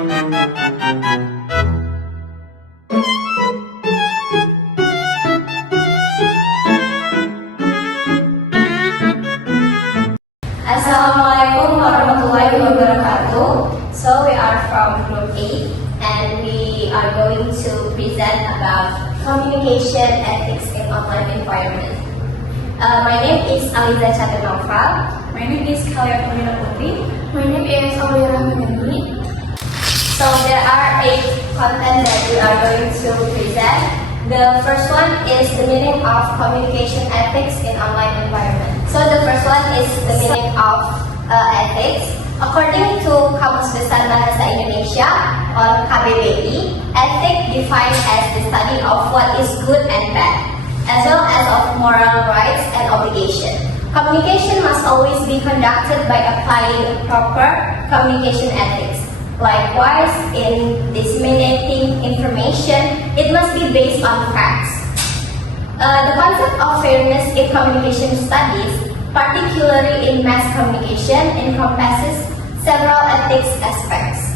Assalamualaikum warahmatullahi wabarakatuh. So we are from Group 8 and we are going to present about communication ethics in online environment. My name is Aliza Chatanova. My name is Kalia Kamila Putri. My name is Aulia Rahmanani. So there are 8 content that we are going to present. The first one is the meaning of communication ethics in online environment. So the first one is the meaning of ethics. According to Kamus Besar Bahasa Indonesia or KBBI, ethics defined as the study of what is good and bad, as well as of moral rights and obligation. Communication must always be conducted by applying proper communication ethics. Likewise, in disseminating information, it must be based on facts. The concept of fairness in communication studies, particularly in mass communication, encompasses several ethics aspects.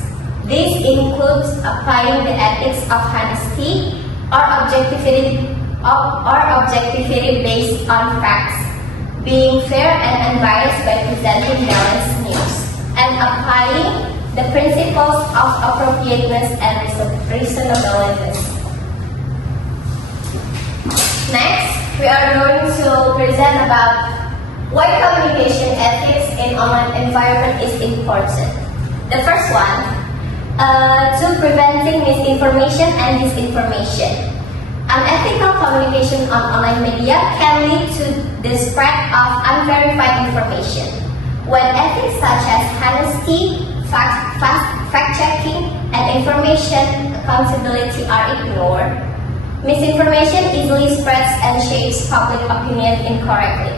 This includes applying the ethics of honesty or objectivity based on facts, being fair and unbiased by presenting balanced news, and applying the principles of appropriateness and reasonableness. Next, we are going to present about why communication ethics in online environment is important. The first one, to preventing misinformation and disinformation. Unethical communication on online media can lead to the spread of unverified information. When ethics such as honesty, fact-checking, and information accountability are ignored, misinformation easily spreads and shapes public opinion incorrectly.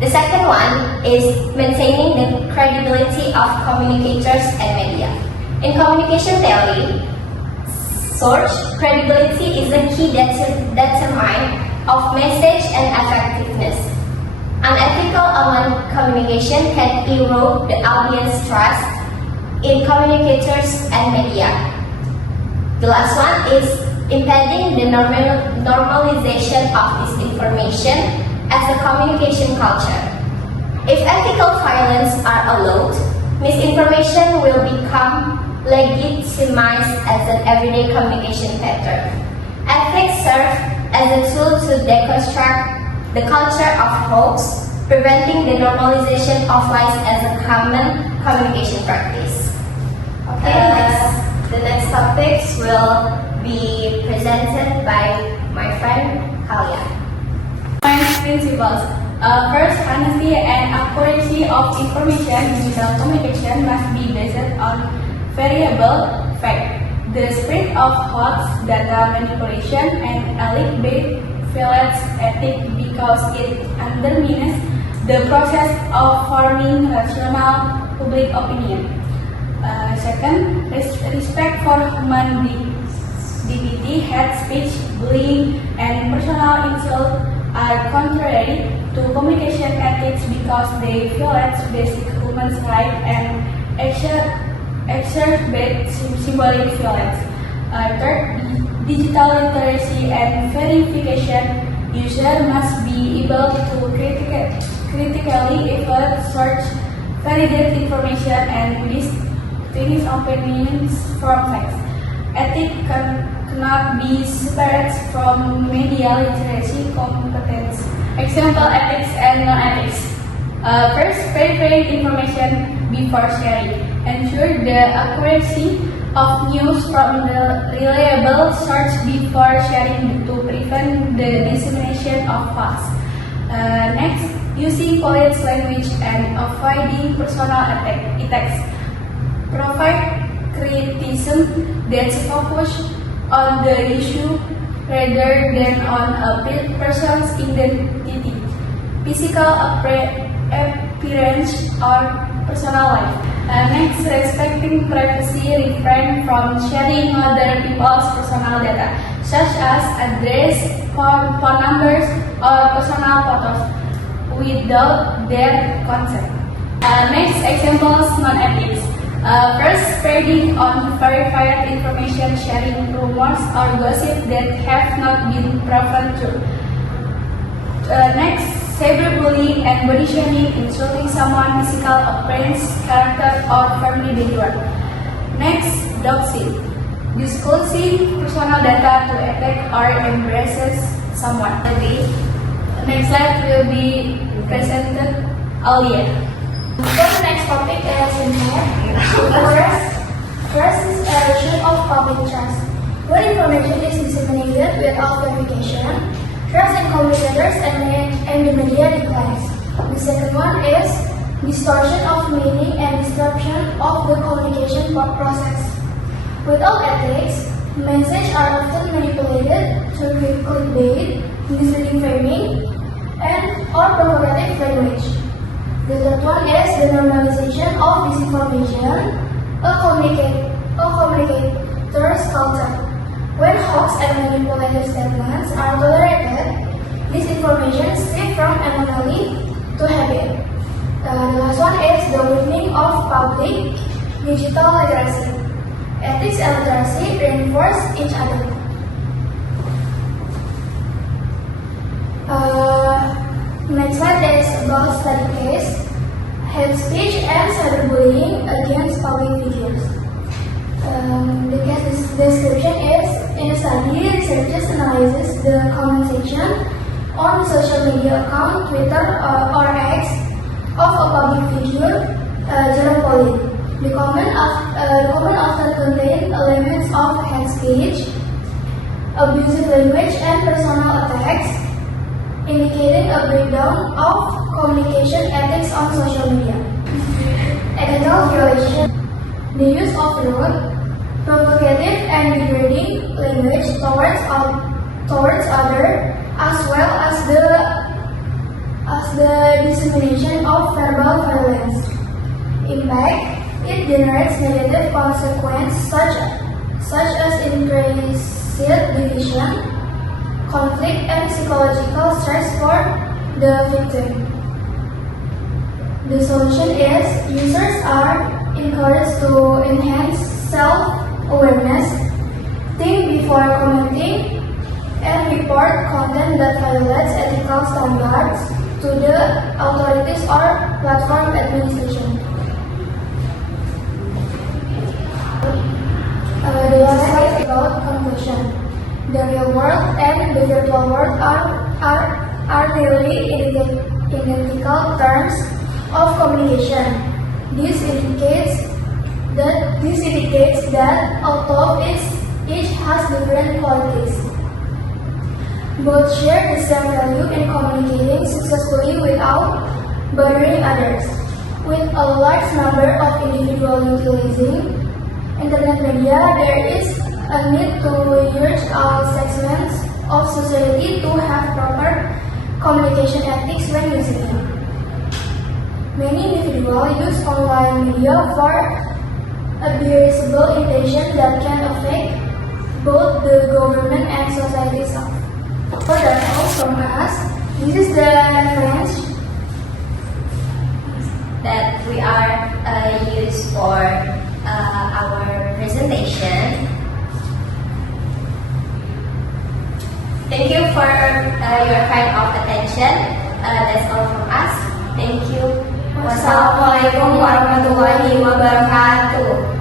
The second one is maintaining the credibility of communicators and media. In communication theory, source credibility is a key determinant of message and effectiveness. Unethical online communication can erode the audience trust in communicators and media. The last one is impeding the normalization of disinformation as a communication culture. If ethical violence are allowed, misinformation will become legitimized as an everyday communication pattern. Ethics serve as a tool to deconstruct the culture of hoax, preventing the normalization of lies as a common communication practice. The next topics will be presented by my friend Kalia. Science principles. First, honesty and accuracy of information in digital communication must be based on variable fact. The spread of hoax, data manipulation, and elite-based violates ethics because it undermines the process of forming rational public opinion. Second, respect for human dignity, hate speech, bullying, and personal insult are contrary to communication ethics because they violate basic human rights and exacerbate symbolic violence. Third, digital literacy and verification. User must be able to critically evaluate, search, validate information, and distinguish opinions from facts. Ethics cannot be separated from media literacy competence. Example, ethics and non-ethics. First, verify information before sharing. Ensure the accuracy of news from the reliable source before sharing to prevent the dissemination of facts. Next, using polite language and avoiding personal attacks. Provide criticism that focuses on the issue rather than on a person's identity, physical appearance, or personal life. Next, respecting privacy, refrain from sharing other people's personal data, such as address, phone numbers, or personal photos, without their consent. Next, examples non-ethics. First, spreading unverified information, sharing rumors or gossip that have not been proven true. Next, cyberbullying and body shaming, insulting someone's physical appearance, character, or family background. Next, doxing, disclosing personal data to attack or embarrass someone. Next slide will be presented earlier. So the next topic is impact. First is erosion of public trust. When information is disseminated without verification, trust in communicators and the media declines. The second one is distortion of meaning and disruption of the communication process. Without ethics, messages are often manipulated through clickbait, misleading framing, and or provocative language. The third one is the normalization of disinformation, a communicator's culture. When hoax and manipulative statements are tolerated, disinformation shifts from anomaly to habit. The last one is the weakening of public digital literacy. Ethics and literacy reinforce each other. Next slide is about study case, hate speech and cyberbullying against public figures. The case description is, in a study, researchers analyzes the comment section on the social media account, Twitter or X, of a public figure, Jerome Pauline. The comment often contain elements of hate speech, abusive language, and personal attacks, indicating a breakdown of communication ethics on social media. Ethical violation. The use of rude, provocative, and degrading language towards others, as well as the dissemination of verbal violence. Impact. It generates negative consequences such as increased division, conflict, and psychological stress for the victim. The solution is users are encouraged to enhance self-awareness, think before commenting, and report content that violates ethical standards to the authorities or platform administration. The last slide is about conclusion. The real world and the virtual world are nearly identical terms of communication. This indicates that although each has different qualities, both share the same value in communicating successfully without bothering others. With a large number of individuals utilizing internet media, there is a need to urge all segments of society to have proper communication ethics when using it. Many individuals use online media for abusable intentions that can affect both the government and society itself. So that's all from us. This is the reference that we are used for our presentation. Thank you for your kind of attention. That's all from us. Thank you. Wassalamualaikum warahmatullahi wabarakatuh.